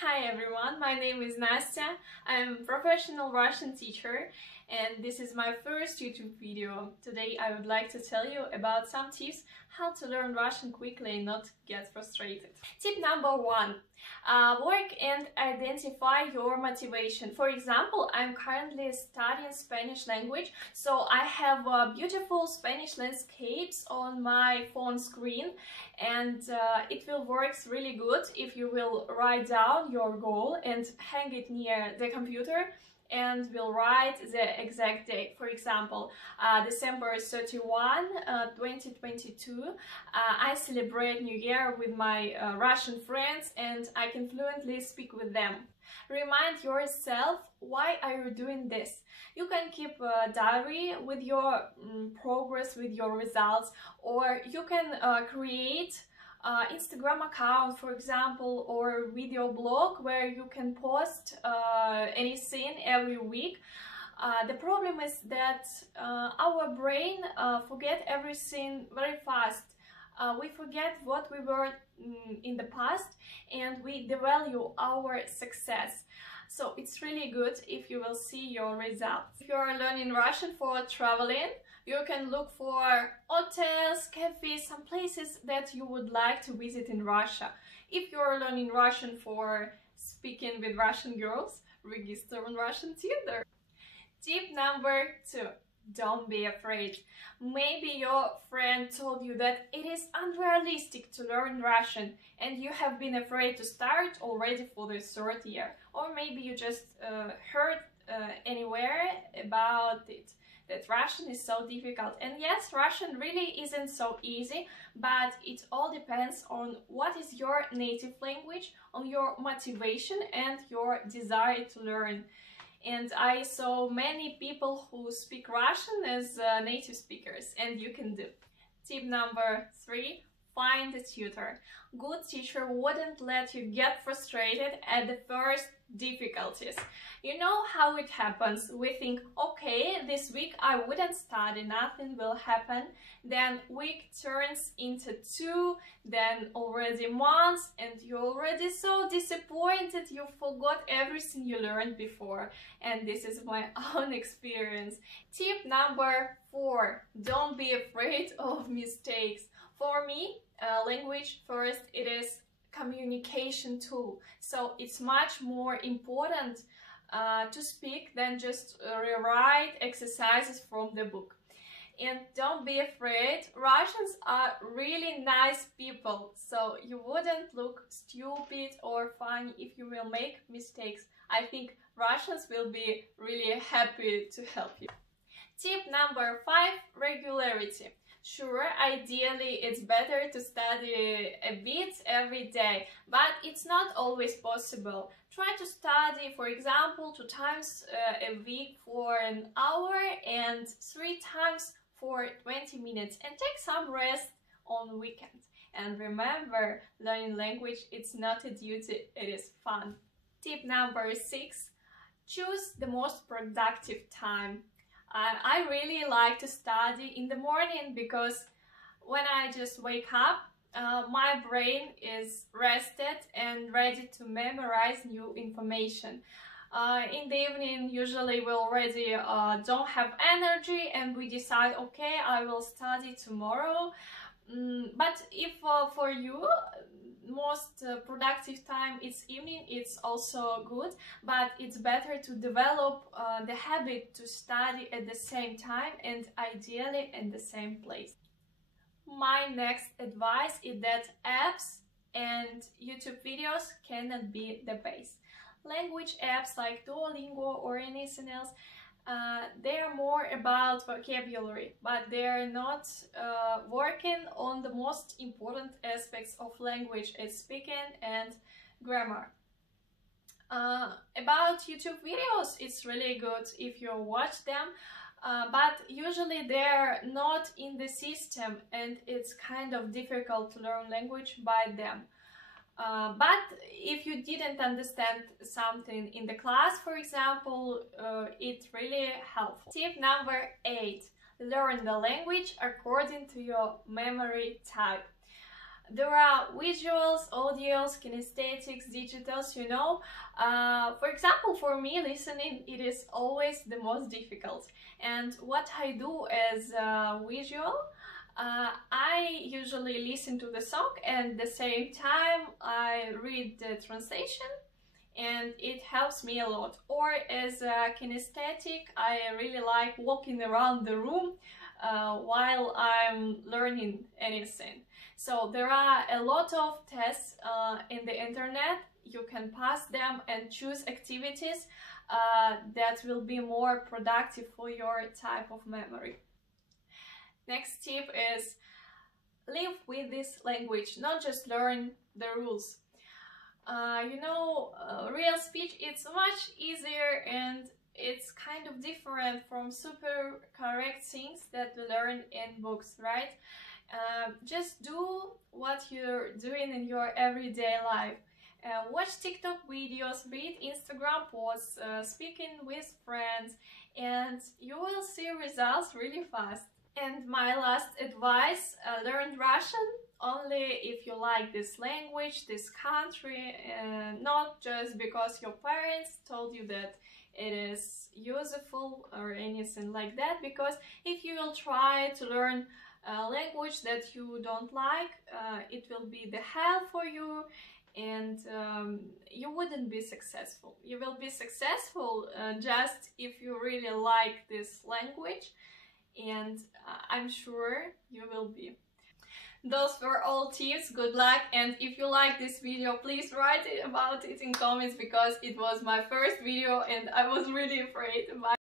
Hi everyone, my name is Nastya. I'm a professional Russian teacher and this is my first YouTube video. Today I would like to tell you about some tips how to learn Russian quickly and not get frustrated. Tip number one. Work and identify your motivation. For example, I'm currently studying Spanish language, so I have beautiful Spanish landscapes on my phone screen, and it will work really good if you will write down your goal and hang it near the computer and will write the exact date. For example, December 31, 2022, I celebrate New Year with my Russian friends and I can fluently speak with them. Remind yourself why are you doing this. You can keep a diary with your progress, with your results, or you can create Instagram account, for example, or video blog where you can post anything every week. The problem is that our brain forget everything very fast. We forget what we were in the past and we devalue our success. So it's really good if you will see your results. If you are learning Russian for traveling, you can look for hotels, cafes, some places that you would like to visit in Russia. If you are learning Russian for speaking with Russian girls, register on Russian tutor. Tip number two. Don't be afraid. Maybe your friend told you that it is unrealistic to learn Russian and you have been afraid to start already for the third year. Or maybe you just heard anywhere about it, that Russian is so difficult. And yes, Russian really isn't so easy, but it all depends on what is your native language, on your motivation and your desire to learn. And I saw many people who speak Russian as native speakers, and you can do. Tip number three, find a tutor. Good teacher wouldn't let you get frustrated at the first difficulties. You know how it happens. We think, okay, this week I wouldn't study, nothing will happen. Then week turns into 2, then already months, and you're already so disappointed you forgot everything you learned before. And this is my own experience. Tip number 4, don't be afraid of mistakes. For me, language first, it is communication tool, so it's much more important to speak than just rewrite exercises from the book. And don't be afraid, Russians are really nice people, so you wouldn't look stupid or funny if you will make mistakes. I think Russians will be really happy to help you. Tip number 5, regularity. Sure, ideally it's better to study a bit every day, but it's not always possible. Try to study, for example, 2 times a week for an hour and 3 times for 20 minutes, and take some rest on weekends. And remember, learning language, it's not a duty, it is fun. Tip number 6, choose the most productive time. I really like to study in the morning because when I just wake up, my brain is rested and ready to memorize new information. In the evening, usually we already don't have energy and we decide, okay, I will study tomorrow. But if for you, most productive time is evening, it's also good, but it's better to develop the habit to study at the same time and ideally in the same place. My next advice is that apps and YouTube videos cannot be the base. Language apps like Duolingo or anything else, they are more about vocabulary, but they are not working on the most important aspects of language, as speaking and grammar. About YouTube videos, it's really good if you watch them, but usually they're not in the system and it's kind of difficult to learn language by them. But if you didn't understand something in the class, for example, it really helps. Tip number 8, learn the language according to your memory type. There are visuals, audios, kinesthetics, digitals, you know. For example, for me, listening, it is always the most difficult. And what I do as visual, I usually listen to the song and at the same time I read the translation, and it helps me a lot. Or as a kinesthetic, I really like walking around the room while I'm learning anything. So there are a lot of tests in the internet. You can pass them and choose activities that will be more productive for your type of memory. Next tip is live with this language, not just learn the rules. Real speech, it's much easier and it's kind of different from super correct things that we learn in books, right? Just do what you're doing in your everyday life. Watch TikTok videos, read Instagram posts, speaking with friends, and you will see results really fast. And my last advice, learn Russian only if you like this language, this country, not just because your parents told you that it is useful or anything like that, because if you will try to learn a language that you don't like, it will be the hell for you, and you wouldn't be successful. You will be successful just if you really like this language, and I'm sure you will be. Those were all tips. Good luck, and if you like this video, please write about it in comments, because it was my first video and I was really afraid. Bye.